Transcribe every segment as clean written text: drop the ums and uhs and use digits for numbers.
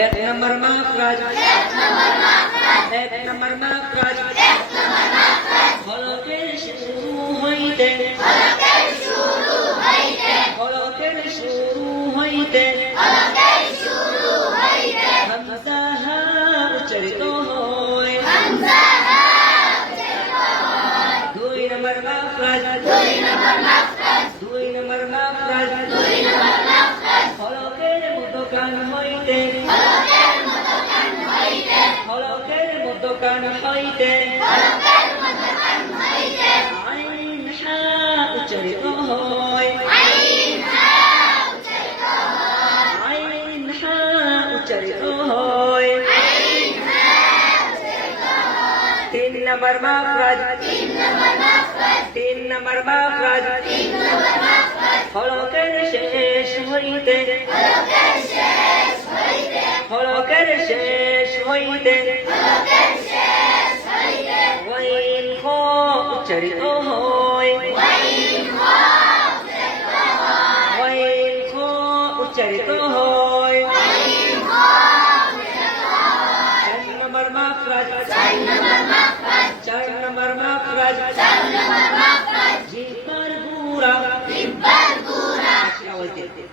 এক নম্বর মাখরাজ, এক নম্বর মাখরাজ, হলকের শুরু হইতে, হলকের শুরু হইতে হামজা হা উচ্চারিত হয়। দুই নম্বর মাখরাজ, দুই নম্বর মাখরাজ, হলকের মধ্যখান হইতে, হলকের মধ্যখান হইতে আইন হা উচ্চারিত হয়। আইন হা উচ্চারিত হয়। তিন নম্বর মাখরাজ, তিন নম্বর মাখরাজ, হলকের শেষ হইতে, হলকের শেষ হইতে ওয়াইন খ উচ্চারিত হয়। ওয়াইন খ উচ্চারিত হয়। চার নম্বর মাখরাজ, চার নম্বর মাখরাজ, জিহ্বার গুড়া,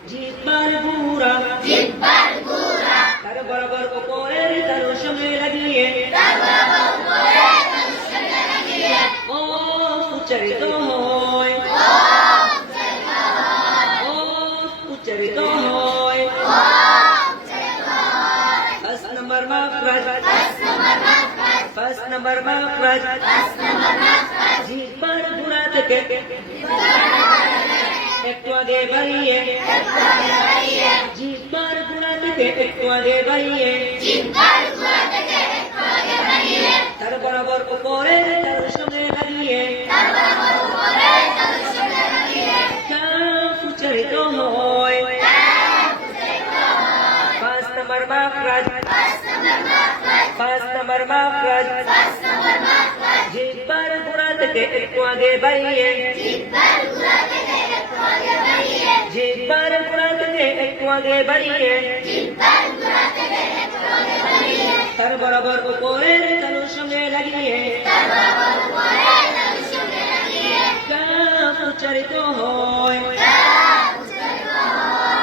জিহ্বার গুড়া, তার বরাবর উপরের তার সঙ্গে লাগিয়ে ও উচ্চারিত হয়। ও উচ্চারিত হয়। পাঁচ নম্বর মাখরাজ, পাঁচ নম্বর মাখরাজ, জিহ্বার গুড়া থেকে একটু আগে বাড়িয়ে, জিহ্বার গুড়া থেকে একটু আগে বাড়িয়ে তার বরাবর উপরে তার সঙ্গে লাগিয়ে কাফ উচ্চারিত হয়। পাঁচ নম্বর মাখরাজ, পাঁচ নম্বর মাখরাজ, জিহ্বার গুড়া থেকে একটু আগে বাড়িয়ে, জিহ্বার গুড়া থেকে একটু আগে বাড়িয়ে তার বরাবর উপরের তালুর সঙ্গে লাগিয়ে কাফ উচ্চারিত হয়।